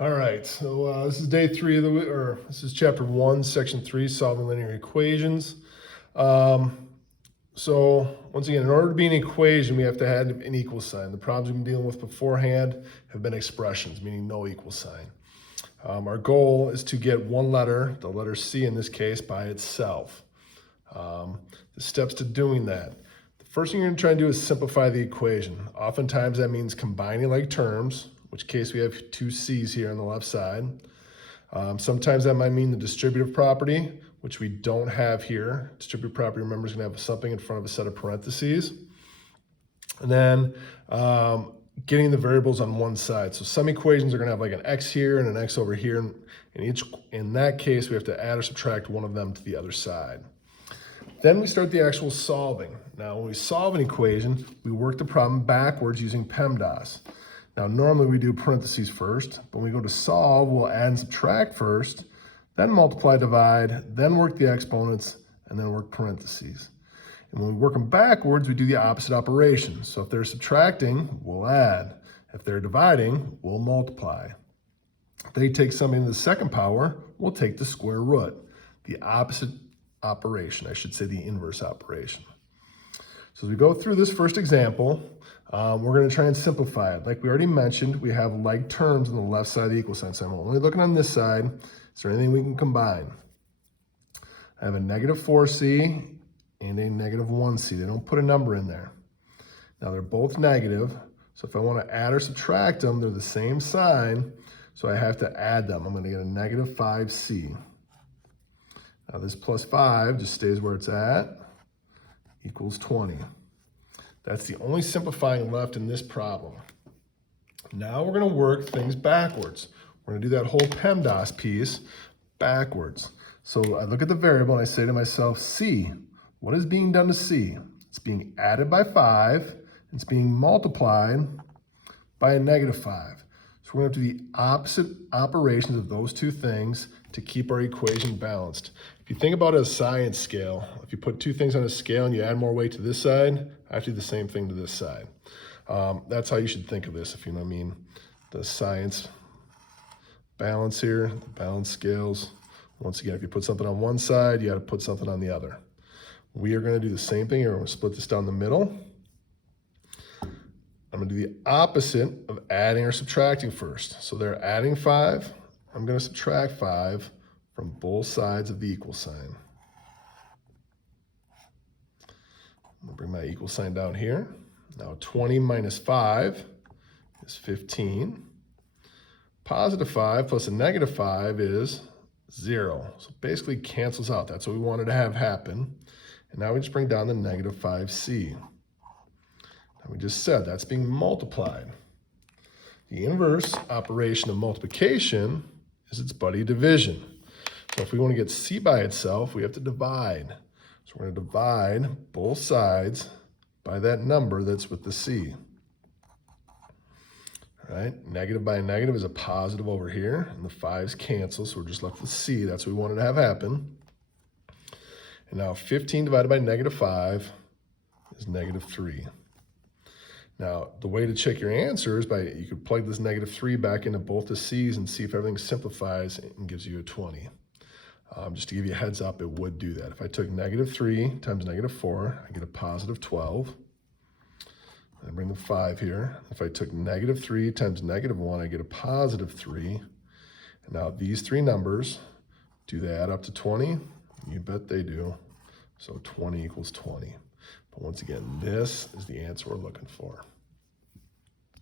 All right, so this is day 3 of the week, or this is chapter 1, section 3, solving linear equations. So once again, in order to be an equation, we have to have an equal sign. The problems we've been dealing with beforehand have been expressions, meaning no equal sign. Our goal is to get one letter, the letter C in this case, by itself. The steps to doing that. The first thing you're going to try and do is simplify the equation. Oftentimes that means combining like terms, in which case we have 2 C's here on the left side. Sometimes that might mean the distributive property, which we don't have here. Distributive property, remember, is going to have something in front of a set of parentheses. And then getting the variables on one side. So some equations are going to have like an x here and an x over here. And in that case, we have to add or subtract one of them to the other side. Then we start the actual solving. Now, when we solve an equation, we work the problem backwards using PEMDAS. Now, normally we do parentheses first, but when we go to solve, we'll add and subtract first, then multiply, divide, then work the exponents, and then work parentheses. And when we work them backwards, we do the opposite operation. So if they're subtracting, we'll add. If they're dividing, we'll multiply. If they take something to the second power, we'll take the square root. The opposite operation, I should say the inverse operation. So as we go through this first example, we're going to try and simplify it. Like we already mentioned, we have like terms on the left side of the equal sign. So I'm only looking on this side. Is there anything we can combine? I have a negative 4C and a negative 1C. They don't put a number in there. Now they're both negative. So if I want to add or subtract them, they're the same sign. So I have to add them. I'm going to get a negative 5C. Now this plus 5 just stays where it's at, equals 20. That's the only simplifying left in this problem. Now we're going to work things backwards. We're going to do that whole PEMDAS piece backwards. So I look at the variable and I say to myself, C, what is being done to C? It's being added by 5, and it's being multiplied by a negative 5. So we're going to do the opposite operations of those two things to keep our equation balanced. If you think about a science scale, if you put two things on a scale and you add more weight to this side, I have to do the same thing to this side. That's how you should think of this, if you know what I mean. The science balance here, the balance scales. Once again, if you put something on one side, you got to put something on the other. We are going to do the same thing here. We're going to split this down the middle. I'm going to do the opposite of adding or subtracting first. So they're adding 5. I'm going to subtract 5 from both sides of the equal sign. I'm going to bring my equal sign down here. Now 20 minus 5 is 15. Positive 5 plus a negative 5 is 0. So basically cancels out. That's what we wanted to have happen. And now we just bring down the negative 5C. Now we just said that's being multiplied. The inverse operation of multiplication is its buddy division. So if we want to get C by itself, we have to divide. So we're going to divide both sides by that number that's with the C. All right, negative by negative is a positive over here, and the 5's cancel, so we're just left with C. That's what we wanted to have happen. And now 15 divided by negative 5 is negative 3. Now, the way to check your answer is you could plug this negative 3 back into both the C's and see if everything simplifies and gives you a 20. Just to give you a heads up, it would do that. If I took negative 3 times negative 4, I get a positive 12. I bring the 5 here. If I took negative 3 times negative 1, I get a positive 3. And now these three numbers, do they add up to 20? You bet they do. So 20 equals 20. But once again, this is the answer we're looking for.